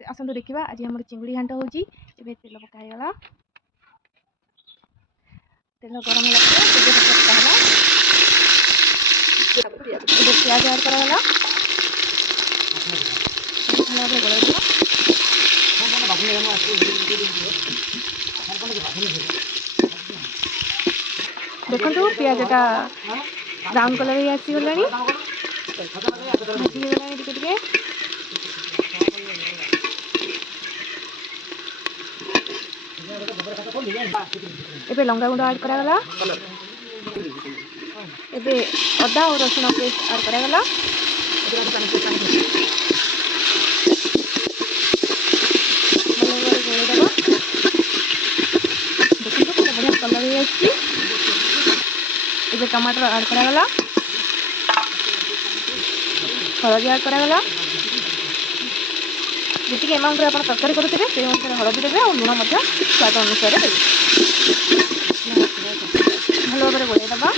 आसतु देखा आज आम चिंगुड़ी घाट हो तेल पकाईगला तेल गरम प्याज ऐड कराला देखो पियाजटा ब्राउन कलर आसीगला भाजीगला टिके एबे लंका गुंड ऐड करागला एबे अदा और रसुण पेस्ट ऐड करागला बढ़िया कलर एबे टमाटर ऐड करागला हलदी ऐड करागला जी अमाउंट आप तरकारी करुवे से अनुसार हलदी देवे और लुण स्वाद अनुसार देवे भल भाव गोल दबा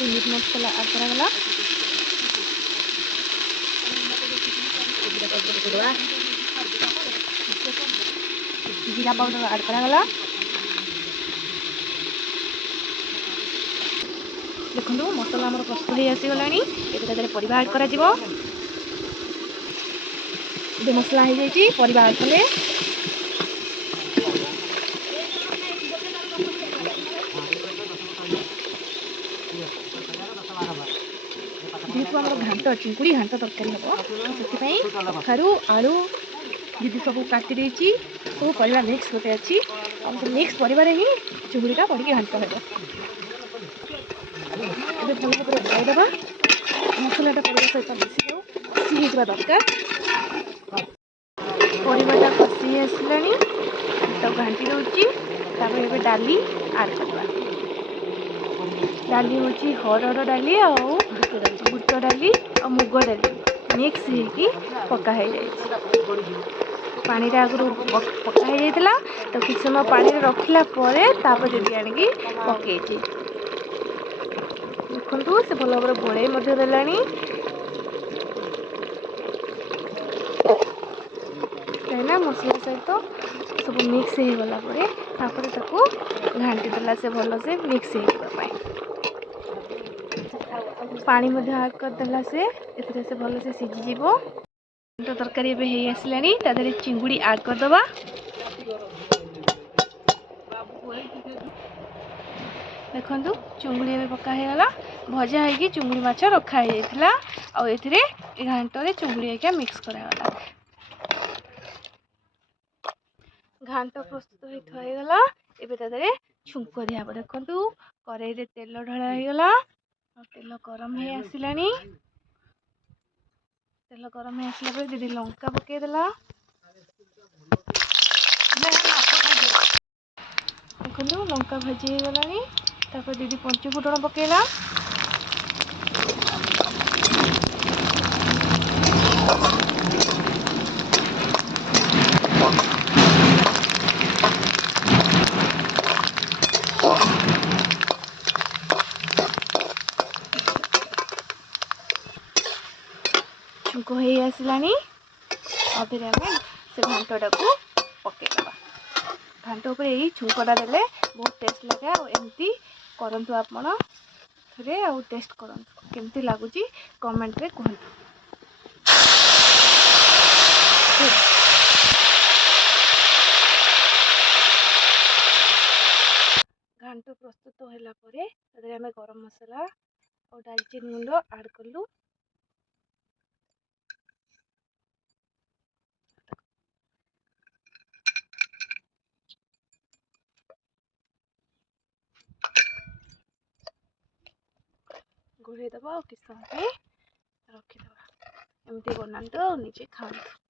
मीट मसला ऐड करागला जीरा पाउडर ऐड करागला देखो मसला आमर प्रस्तुत हो आसीगला ये परिवा ऐड करा मसला हो जाए परिवा ऐड कले जेहेतु आम घाट चिंकुड़ी घाट तरकारी हम से कखारू आलू दीदी सब काटी सब परिवा मिक्स होते अच्छी और मिक्स परिवार ही चिंगुड़ीटा पड़ी घाट हे भल भाव बुलाईदबा मसलाटा परिवा सहित मिसी जाऊ कषी होगा दरकार परिवाटा कषी आसला तो घाटी दूसरी ये डाली ऐड करवा डाली हूँ हरड़ डाली और बुट डाली और मुग डाली मिक्स होगी पकाई पानी आगु पकाई तो किसी समय पानी रखला दीदी आनिकी पकई देखु से भल भाव गोलई देलानी कहीं मसला सहित सब मिक्स हो गला घाटी देला से भल से मिक्स होगापाई पानी ऐड करदेला से भल से सीझीज तो तरकारी हो आसला चिंगुड़ी ऐड करदबा देखु चिंगुड़ी पकाईगला भजा होगी चिंगुड़ी माछ रखाई घाटे चिंगुड़ी मिक्स करागला घाट प्रस्तुत हो थोगला एबे छुंक दिहब देखु कड़ाई तेल ढला होगला तेल गरम हो आसला तेल गरम हो आसला दीदी लंका पकईदेला देखो लंका भाजी हो गला दीदी पंच फुटण पकईला छुंक हो आसला फिर आम से घाटा को पकईदबा घाट उपर यही छुंकटा देले बहुत टेस्ट लगे आमती करूँ आपण थे आउ टेस्ट करूँ केमती लगुच कमेंट रे कहतु घाट प्रस्तुत होगा आम गरम मसला और दालचीनी गुंड ऐड कलु घोड़े दबा और किस समय रखीदबा एमती बनातु निजे खातु।